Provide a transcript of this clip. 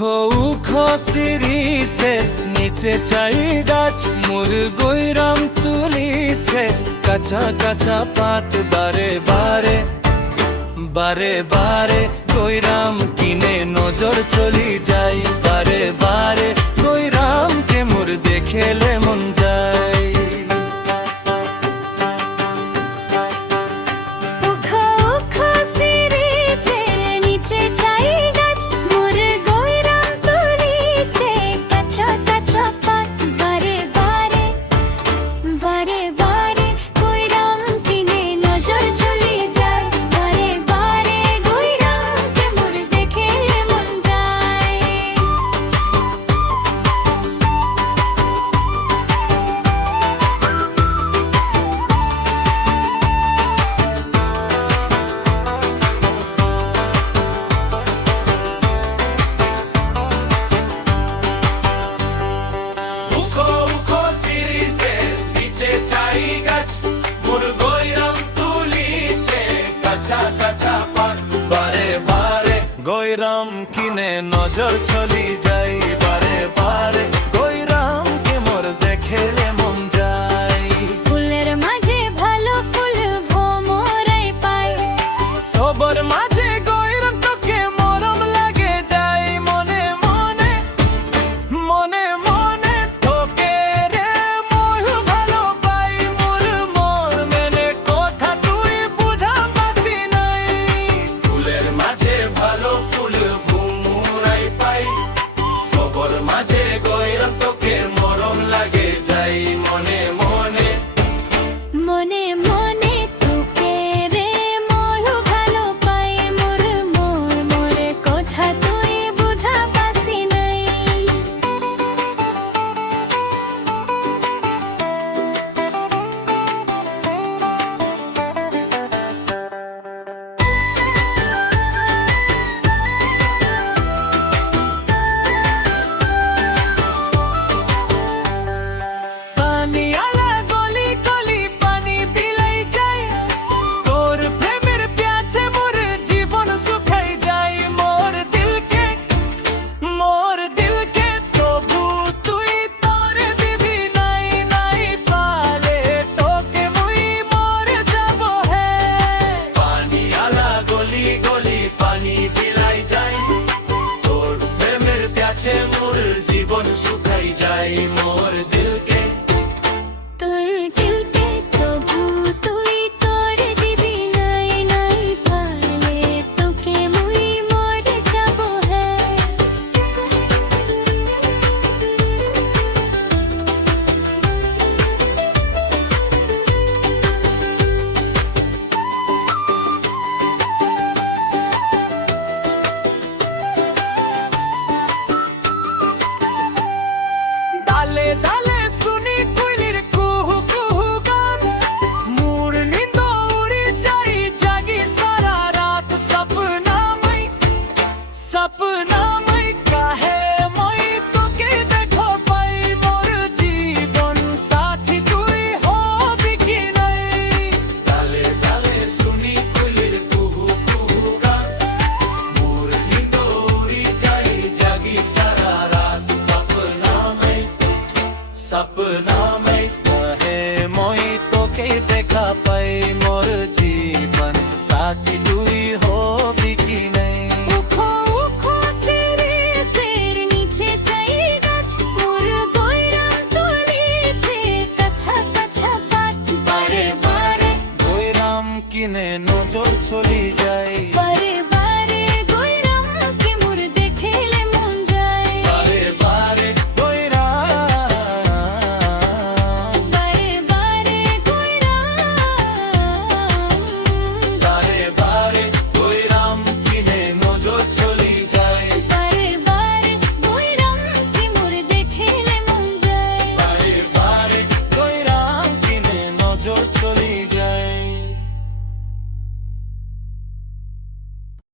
উখো উখো সিরিসের নিচে চাই গাছ মোর গৈরাম তুলিছে কাঁচা কাঁচা পাত বারে বারে বারে বারে গৈরাম কিনে নজর চলি যাই বারে বারে গৈরামকে মোর দেখেলে মন যায়। গৈরাম কিনে নজর চলি যাই বারে বারে গৈরামকে মোর দেখেলে মন যায়। ফুলের মাঝে ভালো ফুল ভোমরাই পাই সবার মাঝে গৈরাম তোকে মরম লাগে যায় মনে মনে মনে মনে তোকে রে মোহ ভালো পাই মোর মন মেনে কথা তুই বুঝা পাসি নাই। ফুলের মাঝে ভালো ফুল ভোমরাই পাই সবার মাঝে গৈরাম তোকে মরম লাগে যায় মনে মনে মনে মনে তোকে রে মোহ ভালো পাই মোর মোর মোরে কথা তুই বুঝা পাসি নাই। মোর জীবন শুকাই যায় মোর দিলকে তোর দিলকে তবু তুই তোর দিবি নাই নাই পারলে তোকে মুই মরে যাব হে। ডালে ডালে শুনি কুইলির কুহু কুহু গান মোর নিন্দ উড়ি যাই জাগি সারা রাত সপনা মই কাহে মই তোকে দেখো পাই মোর জীবন সাথী তুই হবি কি নাই। ডালে ডালে শুনি কুইলির কুহু কুহু গান মোর নিন্দ উড়ি যাই জাগি সারা রাত सपना में